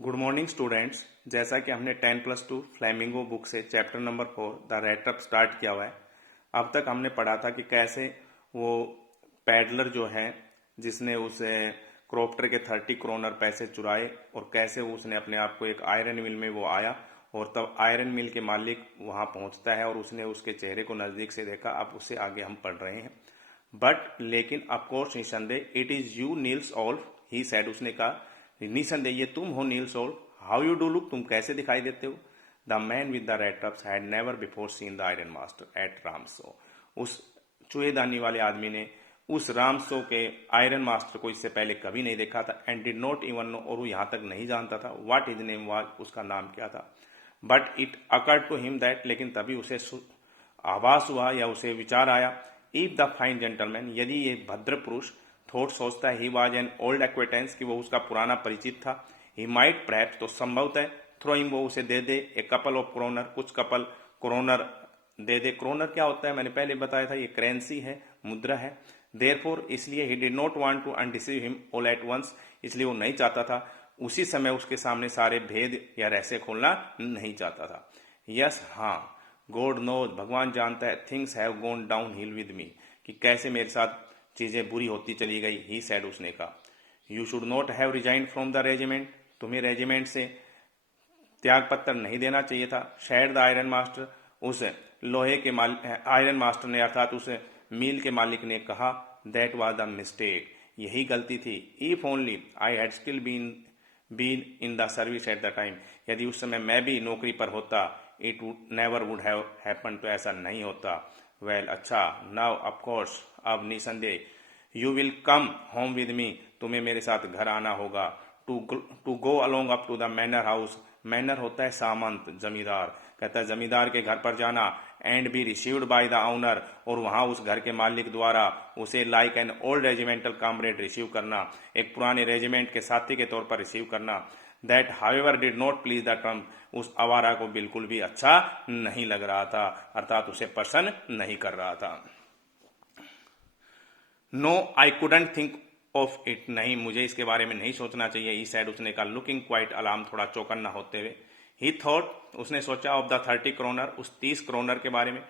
Good morning students. जैसा कि हमने 10+2 फ्लैमिंगो बुक से chapter number 4 the rat-up start किया हुआ है। अब तक हमने पढ़ा था कि कैसे वो पैडलर जो है जिसने उसे क्रॉप्टर के 30 क्रोनर पैसे चुराए और कैसे उसने अपने आप को एक आयरन मिल में वो आया और तब आयरन मिल के मालिक वहां पहुंचता है और उसने उसके चेहरे को नजदीक से देखा। अब उससे आगे हम पढ़ रहे हैं। बट लेकिन ऑफकोर्स निसंदेह it is you Nils Olf he said, उसने कहा निसंदेह ये तुम हो Nils Olf, how you do look, तुम कैसे दिखाई देते हो। The man with the red tops had never before seen the iron master at Ramso. उस चुएदानी वाले आदमी ने उस रामसो के आयरन मास्टर को इससे पहले कभी नहीं देखा था and did not even know, और वो यहां तक नहीं जानता था व्हाट हिज नेम वाज, उसका नाम क्या था। But it occurred to him that, लेकिन तभी उसे आभास हुआ या उसे विचार आया, इफ द फाइन जेंटलमैन, यदि ये भद्र पुरुष थोट सोचता है ही वाज एन ओल्ड एक्वेटेंस, कि वो उसका पुराना परिचित था, ही माइट प्रैप्स, तो संभवतः थ्रो हिम, वो उसे दे दे ए कपल ऑफ क्रोनर, कुछ कपल क्रोनर दे दे। क्रोनर क्या होता है मैंने पहले बताया था, ये करेंसी है, मुद्रा है। देयरफॉर, इसलिए he did not want to undeceive him all at once, इसलिए वो नहीं चाहता था उसी समय उसके सामने सारे भेद या रहस्य खोलना नहीं चाहता था। यस हाँ, गॉड नोज, भगवान जानता है, things have gone down hill with me, कि कैसे मेरे साथ चीजें बुरी होती चली गई। ही सेड, उसने कहा, you should not have resigned from the regiment, तुम्हें रेजिमेंट से त्याग पत्र नहीं देना चाहिए था। शेड द आयरन मास्टर, उस लोहे के आयरन मास्टर ने अर्थात उस मील के मालिक ने कहा, दैट वाज द मिस्टेक, यही गलती थी। If only I had still been in the service at the time, यदि उस समय मैं भी नौकरी पर होता, it never would have happen, तो ऐसा नहीं होता। वेल अच्छा, नाउ ऑफ कोर्स, अब निसंदेह, you will come home with me, तुम्हें मेरे साथ घर आना होगा। To go along up to the manor house, manor होता है सामंत, जमींदार, कहता है जमींदार के घर पर जाना, and be received by the owner, और वहां उस घर के मालिक द्वारा उसे like an old regimental comrade receive करना, एक पुराने रेजिमेंट के साथी के तौर पर रिसीव करना। That however did not please the Trump, उस आवारा को बिल्कुल भी अच्छा नहीं लग रहा था, अर्थात उसे पसंद नहीं कर रहा था। No I couldn't think of it, नहीं मुझे इसके बारे में नहीं सोचना चाहिए। ही सैड, उसने कहा, लुकिंग क्वाइट अलार्म, थोड़ा चौकन्ना होते हुए। ही थॉट, उसने सोचा, ऑफ द 30 क्रोनर, उस 30 क्रोनर के बारे में,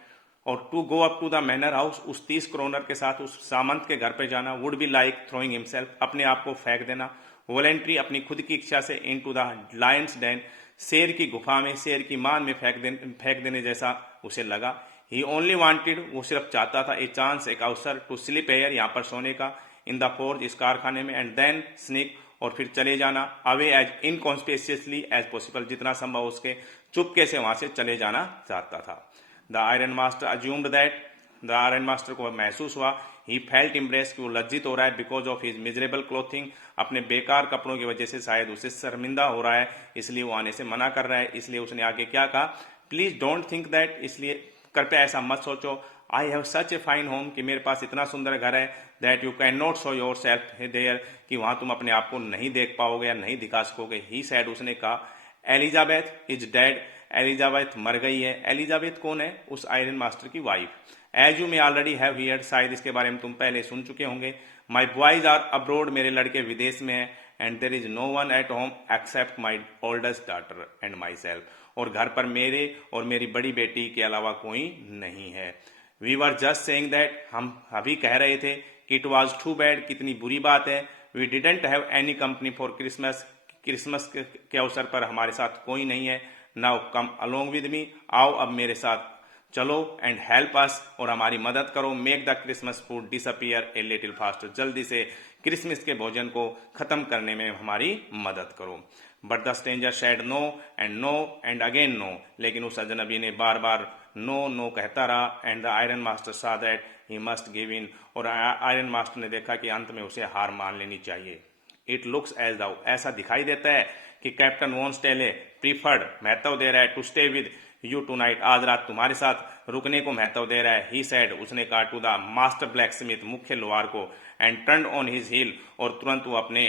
और to go up to the manor house, उस 30 क्रोनर के साथ उस सामंत के घर पे जाना, would be like throwing himself, अपने आप को फेंक देना, वॉलेंट्री, अपनी खुद की इच्छा से, इन टू द लायंस डेन, शेर की गुफा में, शेर की मान में फेंक देने जैसा उसे लगा। ही ओनली वांटेड, वो सिर्फ चाहता था, ए चांस, एक अवसर, टू स्लीप एयर, यहाँ पर सोने का, इन द फोर्ज, इस कारखाने में, एंड देन स्निक, और फिर चले जाना, अवे एज इनकॉन्स्पिशियसली एज पॉसिबल, जितना संभव उसके चुपके से वहां से चले जाना चाहता था। The iron master assumed that, the iron master को महसूस हुआ, ही फेल्ट इम्प्रेस, कि वो लज्जित हो रहा है, because of his miserable clothing, अपने बेकार कपड़ों की वजह से शायद उसे शर्मिंदा हो रहा है, इसलिए वो आने से मना कर रहा है। इसलिए उसने आगे क्या कहा, प्लीज डोंट थिंक दैट, इसलिए कृपया ऐसा मत सोचो, I have such a fine home, कि मेरे पास इतना सुंदर घर है, that you can not show yourself there, कि वहां तुम अपने आप को नहीं देख पाओगे या नहीं दिखा सकोगे। ही सैड, उसने कहा, एलिजाबेथ इज डेड, एलिजाबेथ मर गई है। एलिजाबेथ कौन है, उस आयरन मास्टर की wife. As you may already have heard, शायद इसके बारे में तुम पहले सुन चुके होंगे, माई बॉयज आर अब्रोड, मेरे लड़के विदेश में हैं, and there is no one at home except my oldest daughter and myself, और घर पर मेरे और मेरी बड़ी बेटी के अलावा कोई नहीं है। We were just saying that, हम अभी कह रहे थे कि इट वॉज टू बैड, कितनी बुरी बात है, we didn't have any company for Christmas, Christmas के अवसर पर हमारे साथ कोई नहीं है। Now come along with me, आओ अब मेरे साथ चलो, एंड हेल्प अस, और हमारी मदद करो, make the Christmas food disappear a little faster, जल्दी से क्रिसमस के भोजन को खत्म करने में हमारी मदद करो। But the stranger said no and again no, लेकिन उस अजनबी ने बार बार नो नो कहता रहा। एंड द आयरन मास्टर सा that he must give in, और आयरन मास्टर ने देखा कि अंत में उसे हार मान लेनी चाहिए। इट लुक्स एज दाउ, ऐसा दिखाई देता है कि कैप्टन वॉन्स टेले प्रीफर्ड, महत्व दे रहा है, to stay with you tonight, आज रात तुम्हारे साथ रुकने को महत्व दे रहा है। ही सैड, उसने कहा, to the master blacksmith, मुख्य लोहार को, and turn on his heel, और तुरंत वो अपने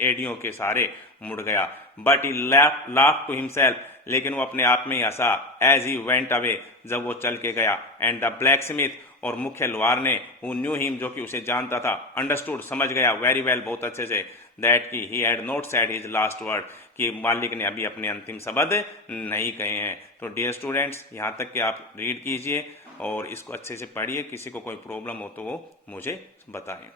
एडियों के सहारे मुड़ गया। But he laugh to himself, लेकिन वो अपने आप में ही हंसा, एज ही वेंट अवे, जब वो चल के गया। एंड द ब्लैक स्मिथ, और मुख्य लोहार ने, हु न्यू हिम, जो कि उसे जानता था, अंडरस्टूड, समझ गया, वेरी वेल, बहुत अच्छे से, दैट कि he had not said his last word, कि मालिक ने अभी अपने अंतिम शब्द नहीं कहे हैं। तो डियर स्टूडेंट्स, यहाँ तक कि आप रीड कीजिए और इसको अच्छे से पढ़िए। किसी को कोई प्रॉब्लम हो तो वो मुझे बताएं।